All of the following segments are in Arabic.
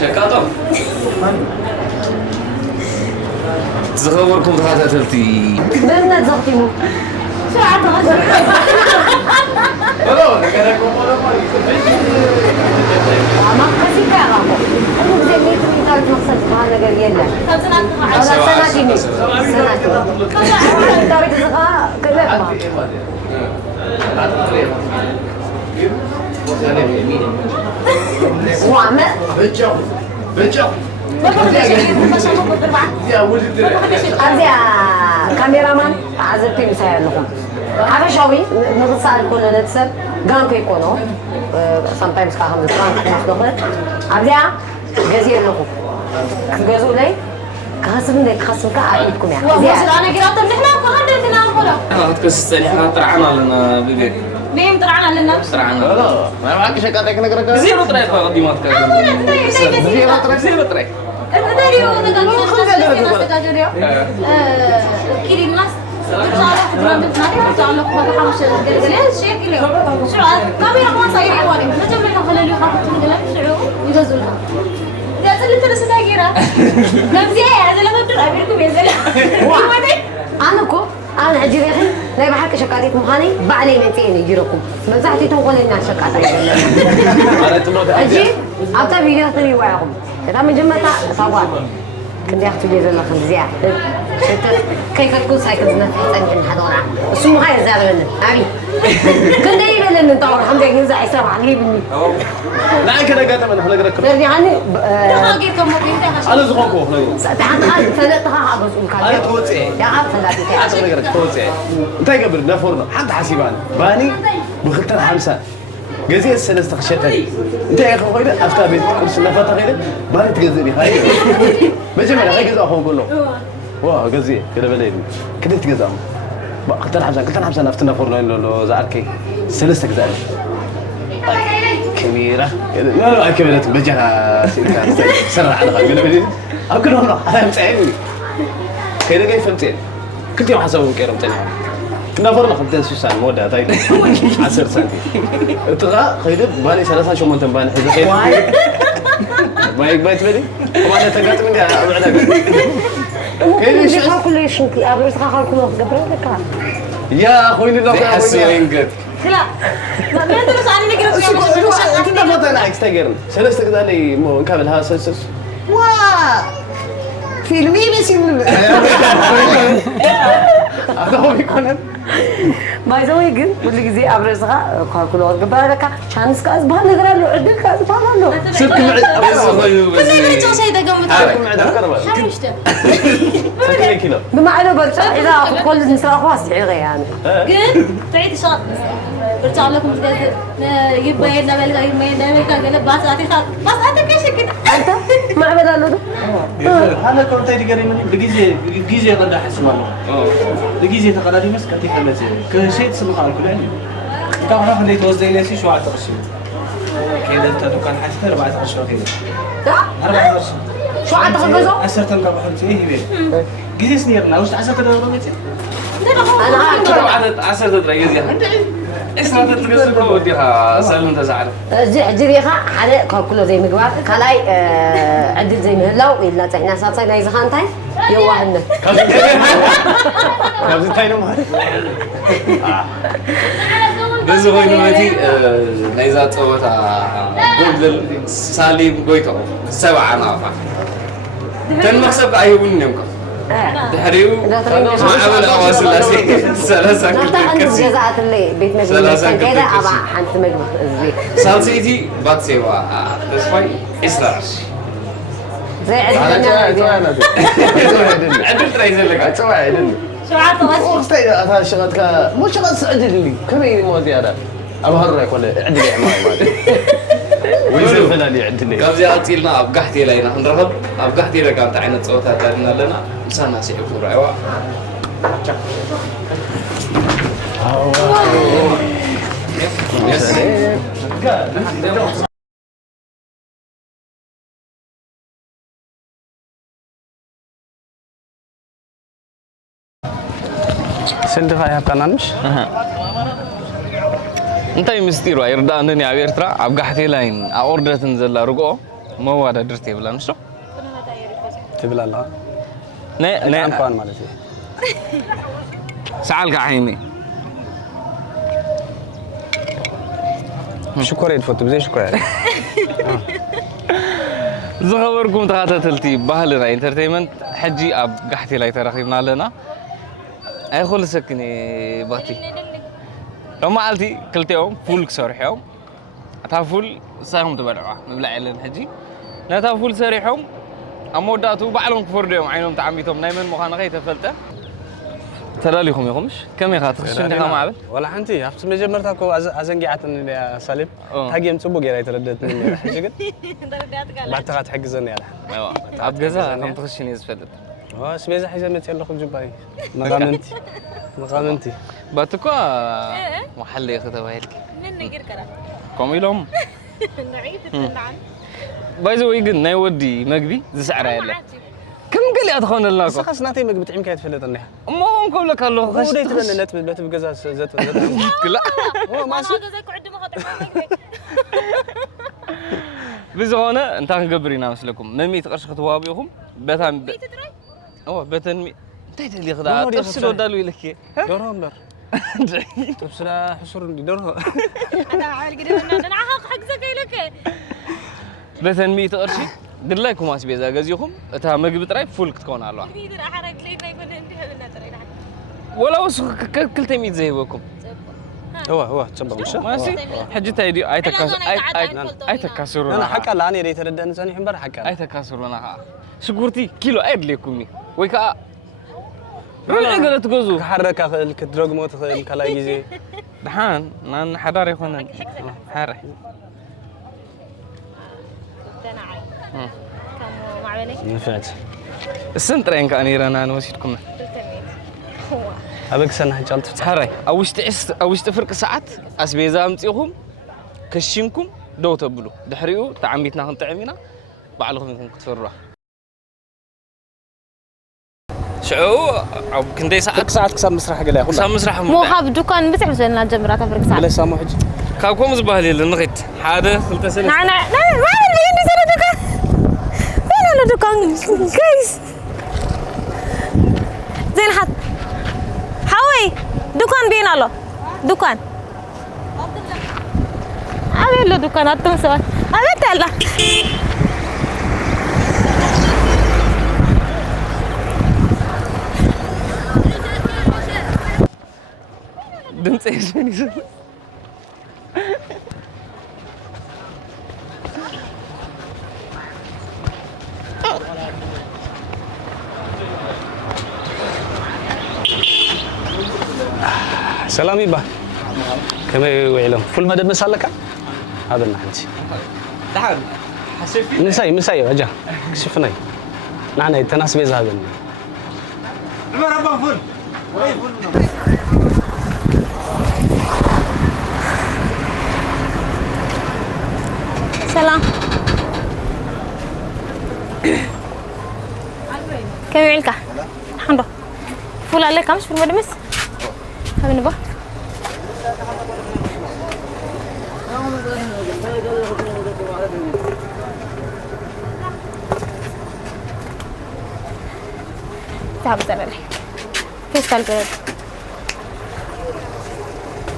شكاتهم زخوركم تخاتلتي بدنا تزغطيمو شو عطغش والله كذا كومولا ما قصي كاغامو أنا زي ميت من قال مقصد ما نقول يلا سنة دارك زغا كلام وعمل بجو أزيا كاميرامان عزبتي مساعد لكم عفشاوي نغسل كل نتسب قام كيكونوا sometimes كاهم نتران نخدمه أزيا جزير لكم جزء لي كاسم لك خصم كعيدكم يعني أزيا أنا قرأت نحنا كهرنا تناقله أنا هتكسر إحنا طلعنا لنا بيبي بيم طلعنا لنا طلعنا لا ما معك شكاتك نقرأ زيرو تريك قديماتك زيرو تريك الداريو ده كيري الناس تعرف ترند بنادي تعرف ما حمش الجلجلة شيء كله شو كاميرا ما صاير يواني ما جمعنا خلالي وخافت الجلجلة شو يجازولها ده اللي ترى سناجرة نمزي هذا لما بدر أبيكم ينزل أنا كو أنا أجي ريحي لا بحكي شكاتي مخاني بعلي متين يجيركم مزحتي تقول الناس شكاتي أجي أبدا فيديو تري وياهم إذا من جمعة صواب كنت أختي لي زلا خمسة كيف تكون سايكل زنا حسن إن هذورا السمو هاي زعل منه أبي كنت أيوة لأن نطور الحمد لله نزع يسرع عليه مني لا كده قاعد من خلق ركب يعني تخاقي كم مرة أنا زخوكو خلق تعال فلتها أبغى أقول أنا توتي يا عم فلتها أنا خلق توتي أنت قبل نفورنا حد حسيبان باني بخلتنا خمسة جزية السنة استخشيتها أنت يا أخي غير أفتح بيت كل سنة فترة غير باني تجزيني هاي بجمع هاي جزء أخوه كله واه جزية كده بليل كده تجزأهم قلت حمسة نفتنا فرنا لو زعلكي سلسة جزء كبيرة لا كبيرة بجها سرع على قلبي بليل أمكن والله أنا مسعيني كده جاي فهمتين كنت يوم حسابهم كيرم تاني نفرنا 5 مودة هاي 10 سنة اتغى خيدب باني 3 شو مونتن باني حزة خير ما يقبل تبدي وأنا تقعت مني أبعدك كيف يشوف كل شيء أبغى أسخر كله قبل ذكر يا أخوي اللي لو حسوين قد لا ما ندرس عن نقرأ شو كنا ما طلع استقرن سلست كذا لي مو كامل ها سلسس فيلمي بس هذا هو يكون ما يسوي جن واللي زي أبرز غا كله قبل ذكر شانس كاس بان نقرأ له عدل كاس بان له سك بس أنا شو شيء ده قام معد حمشته سكين كيلو بمعنى برجع إذا كل نسرق خاص يعني قلت تعيد شغل برجع لكم يبين نبل يبين نبل كذا بس أنت خلاص بس أنت كيش كده أنت ما عمل له أنا كنت أيدي قريمني بجيزة قد أحس ماله بجيزة تقدري بس كتير فلسي كشيء تسمع على كل يعني كم أنا خليت وزني ليش شو عترشي كذا أنت دكان حسيت 14 كذا 14 شو عاد تخبزه؟ 10 كم حلتي إيه هي جيزة سنيرنا وش 10 كذا رقمتي أنا عدد 10 تريز يا إيش رأيك تقصد وديها سالم تزعل جريخة حدا كله زي مقبار كلاي عدل زي مهلاو إلا تحنا ساتي نايز خانتاي يوهنا كم تاينو ما بس هو نمتي نايزات وتا قبل سالم قويتو 7 نافع تنمسك أيوبني يمكن تحريو ما عمل أواصل لاسي سلاسة كل كسي جزعت اللي بيت مجنون كذا أبا حنت مجمع زي سالسيتي باتسيوا تسوي إسراش زي عدل عدل تريز لك سوي عدل شو عطوا استيد هذا شغلك مو شغل سعدل لي كم يجي مودي هذا أبو هرك ولا عدل يا عماي ويزن فلاني عدل قبل أطيلنا أبقحتي لينا نرهب أبقحتي لك أنت عين صوتها تارنا لنا سنة سيكون رأيوا سندفع يا بنانش እንታይ ምስጢሩ ኣይርዳእንን ኣብ ኤርትራ ኣብ ጋሕቲ ላይን ኣብ ኦርደት ንዘላ ርግኦ ما هو هذا درتي بلا نشو تبلا لا لا عم كان مالتي سعال قاعيني شكرا يدفوت بزي شكرا زخبركم تخاتلتي بهلنا انترتينمنت حجي اب قحتي لا ترخيبنا لنا اي خل سكني باتي لما قالتي كلتيهم فول كسرحيهم اتا فول ساهم تبلعوا مبلع لنا حجي نتا فول سريحهم اموداتو بعلهم كفرديهم عينهم تعميتهم نايمن مخانا غي تفلته تلاليكم يخمش كم يخاطر شنو ما عبل ولا حنتي حبس مجمرتها كو ازنقعتني يا سالم حقي مصبو غير يترددني حجي قد بعد خات حجزني على ايوا عبد غزا كم تخشني زفلت سبيزا حيزه متي لكم جباي مقامنتي باتكو محل يختبها هيك من غير كلام كوميلهم نعيد تنعن بايزو يقن ناي ودي مغبي زسعره يلا كم قال يا تخون لنا كو خاص نعطي مغبي تعم كايت فلتني ما نقول لك الله خش وديت لنا نت بغزا زت لا هو ماشي هذا زي قعد ما خاطر بزونه انت نقبرينا مسلكم ممي تقرش ختوابيهم بتان بتن انت اللي خدا تفسلوا دالو لك دورهم تفسلا حصر دورهم انا عارف كده انا حق زكاي لك بتن 100 قرشي دلاكم اسبيزا غزيكم اتا مغب طراي فول كتكون الله بيدر احرق لي ما يكون عندي هبنا ترى ولا وس كلت 100 زيبكم هو تصبر مش ماشي حجتها يدي اي تكاسروا انا حكى لا انا ريت ردان ثاني حنبر حكى اي تكاسروا انا شغورتي كيلو اد ليكم ويكا روح قلت جوزو حرك الكدروج موت كلا جيزي دحان نان حدار يكون حارح انا عايز كم معلني نفعت السنترين كاني رانا نوسيتكم هو ابيك سنه حجلت حراي اوش تفرق ساعات اسبيزا امصيكم كشينكم دو تبلو دحريو تعميتنا كنطعمينا بعلكم يكون كتفروا شعو او كندي ساعات كسب مسرح قال ياخذ كسب مسرح مو هاب دكان بتعرف زلنا جمرات افرق ساعه بلا سامو حج كابكم زبالي لنغيت حاده ثلث سنه انا ما عندي سنه دكان ولا دكان جايز زين حط حوي دكان بينا له دكان أبي له دكانات تمسوا أبي تلا دمت ايش مني سلامي با كما يعلم فل مدد مسالك هذا النحنتي تعال حسيت مساي اجا شفناي نحن تناسب هذا عمر ابا فل سلام كم يعلك حندو فول عليك مش في المدمس هذا نبغى تعب زلالي كيف تلقى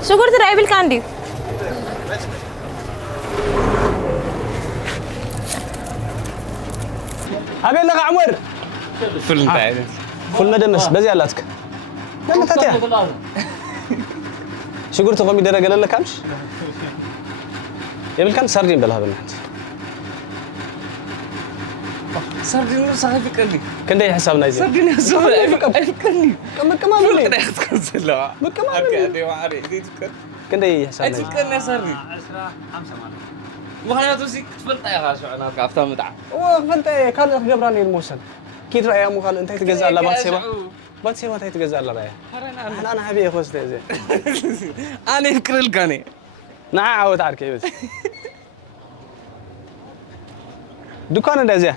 شو قلت رأي بالكاندي أبي لك عمر فل انت فل مدمس بزي علاتك لما تاتيها شو قلت قومي درا قال لك امش يبل كان سردين بلها بنحت سردين صاحبي كلي كان ده حسابنا زين سردين يسوي كلي كمان فل لي كده تكنسل كمان لي وعاري دي تكن كان ده حسابنا اي تكن يا سردين 10 5 مالك مخنياتو سي تفلط يا غاشو انا كافتا متع فانت كان جبراني الموسم كيف رأي مو قال انت تجزع على بات سيما تجزع على رأي انا حبي اخوس زين انا فكر الكاني نعم عاود عارك بس دكان ده زين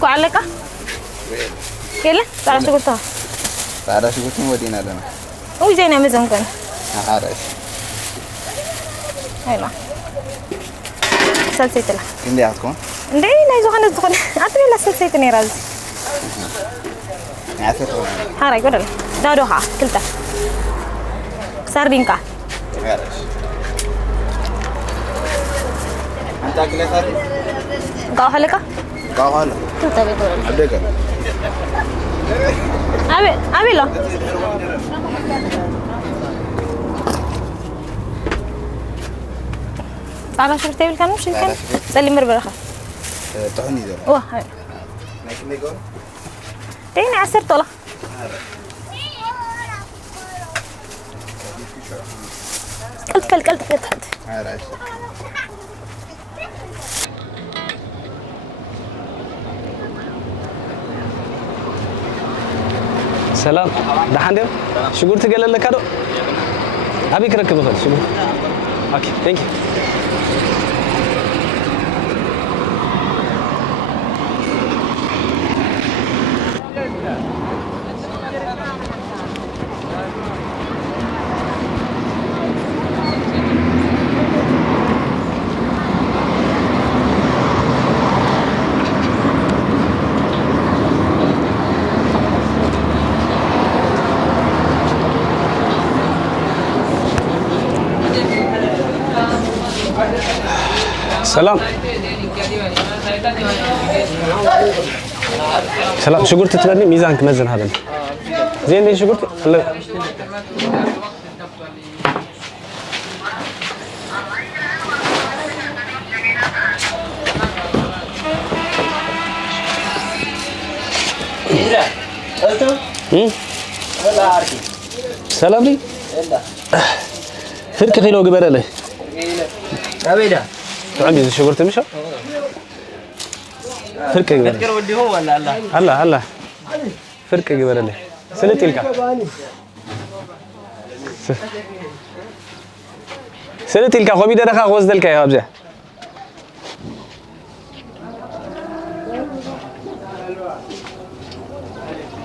قو عليك يلا تعال شو قلتها تعال شو قلت مودينا لنا وزين مزم كان حارش هلا سلسيت لها كندي عتكم ندي نايزو خنا تدخل أتري لا سلسيت نيرز عسر هاي قول داروها كلتا ساردينكا حارش أنت أكلة ساري قاو حلقة قاو هلا كلتا بيقول عبدك أبي لا تعال شوف تبي الكلام شو كان سلم مربرخة تهني ذا واه هاي لكن يقول تيني عسر طلع كلت حارش سلام دحان ديم شغورتي قال لك هذا أبيك ركب خد شغور أوكي ثانك يو سلام سلام شغورتي تبني ميزانك مزن هذا زين دي شغورتي هلا سلام لي فرق كيلو قبل له أبيدا عندي شغورتي مشى فرق قبل تذكر ودي هو ولا لا هلا فرق قبل له سلتي لك سلتي لك خو بيدرخ غوز دلك يا ابجه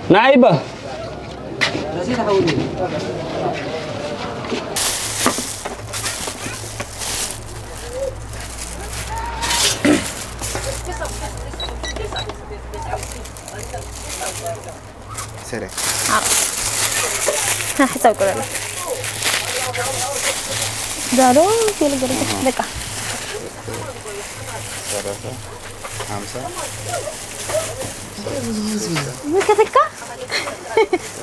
نايبه نسيت أقول سريع ها حساب كله دارو كيلو كيلو دكا 3 5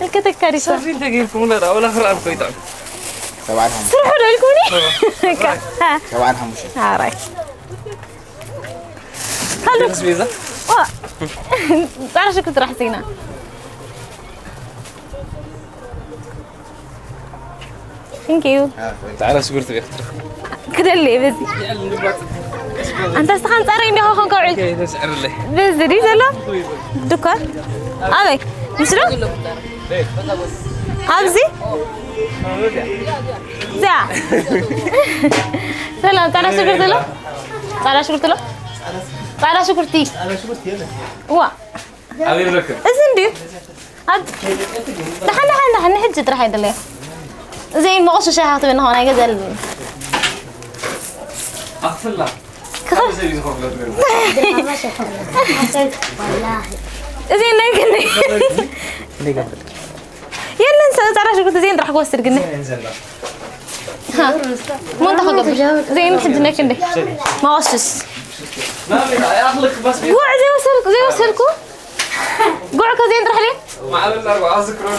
الكتكة ريسا سافين تجيبكم ولا ولا خراب كويتان سبعة هم سرحوا لكوني ها سبعة هم مش رايت خلوك فيزا تعرف شو كنت راح سينا ثانك يو تعال شغورتي بيختار كده اللي بس أنت استخدم صار عندي هون كوعد كيف تسعر له بس دي زلوا دكان أبي مسلو أبزي زع سلام تعال شكرت له تعال شكرت له تعال شكرتي أنا شو قلت يلا وا أبي ركب اسندي هاد دحنا حجت راح يدلي زي ما قصوا شيء حاطين هون هاي جزل أقفل لا زي يزخرف زين لكن يلا نسوي تعرف شو كنت زين راح أقول سرقني ها مو أنت خلق زين حجنا كندي ما قصص لا أخلق بس قوع زي وصلكوا قوعك زين راح لي مع الأربعة أذكرون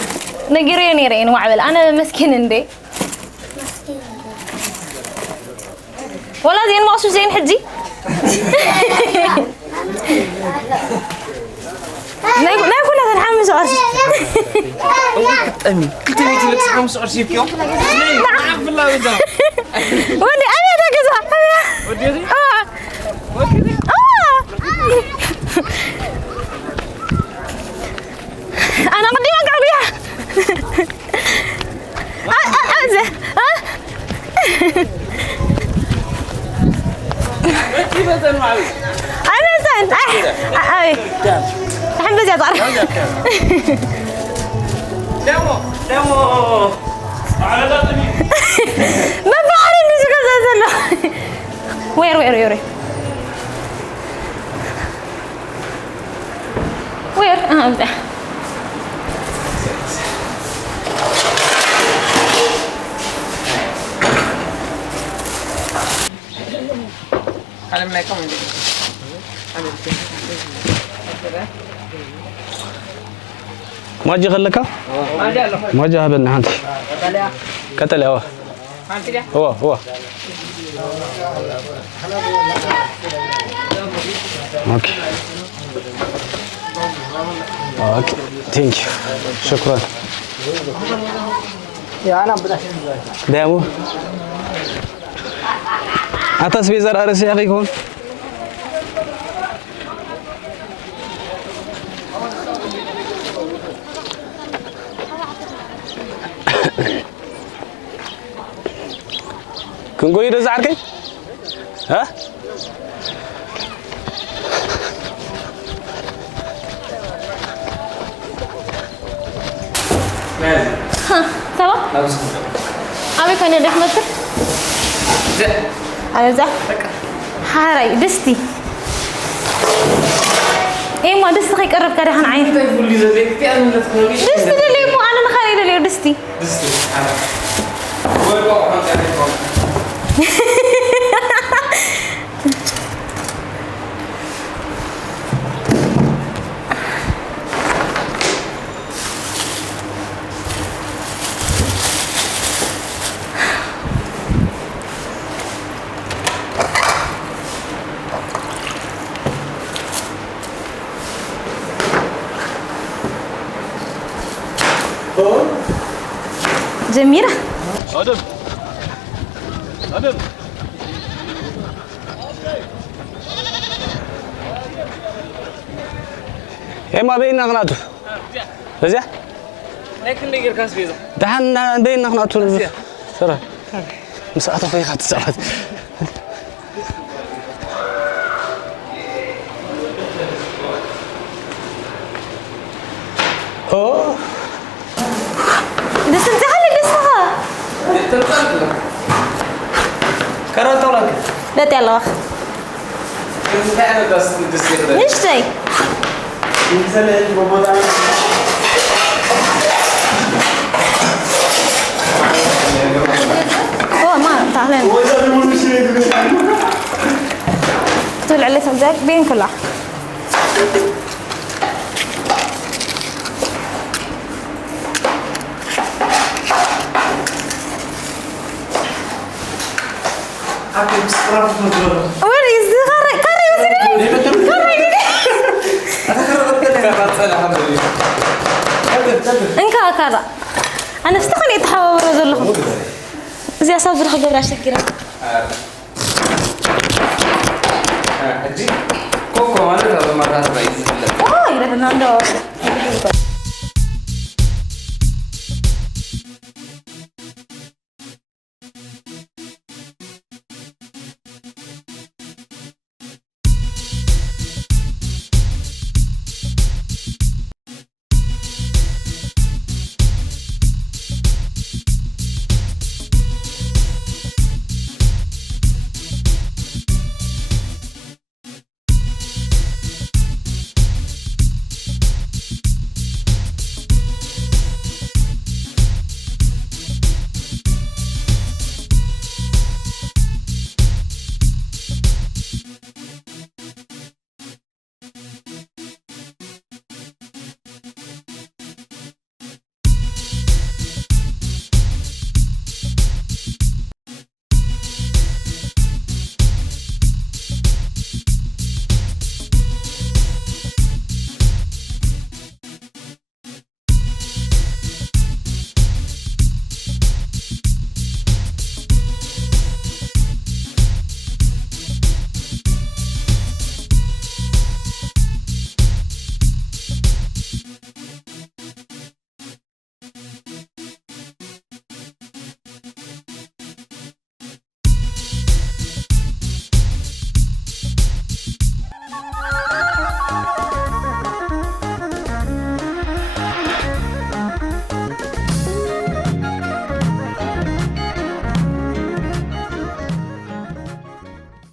نقرين وعبل أنا مسكين عندي ولا زين ما زين حجي ناكل هذا الحمص عرسي أمي كنت نيجي لك 5 عرسي في يوم نعم بالله ودا ودي أنا كذا ودي هذي أنا قديم أقع بيها كيف أنت معي أنا زين الحين بزي أطعر ما بعرف إني شو كذا. وير وير أمزح. ما جي خلك؟ ما جي هبلنا هانتي كتل هو اوكي ثانك يو شكرا يا أنا بدأ دامو أتاس بيزار أرسي أخي كون كن قوي رزع عركي ها تمام أبي كان يدخل متر أنا حاري دستي إيه ما دست خي قرب كده هن عين دستي اللي مو أنا نخلي اللي دستي جميلة. أدم. ما بيننا غناتو. رجع؟ لكن اللي غير كاس فيزا. دحين بيننا غناتو. سرع. مساعدة في خات ساعات. أوه. بس انت على قصها. كررت ولا لا تعال واخ. ليش زي؟ هو ما تعالين. طلع لي سمزاك بين كلها. وين يزغر كاري وزين كاري انك كذا انا استغني يتحاور زلهم زي اصبر خبر اشكره حجي كوكو مالتها ما تعرف ايش اه يا رب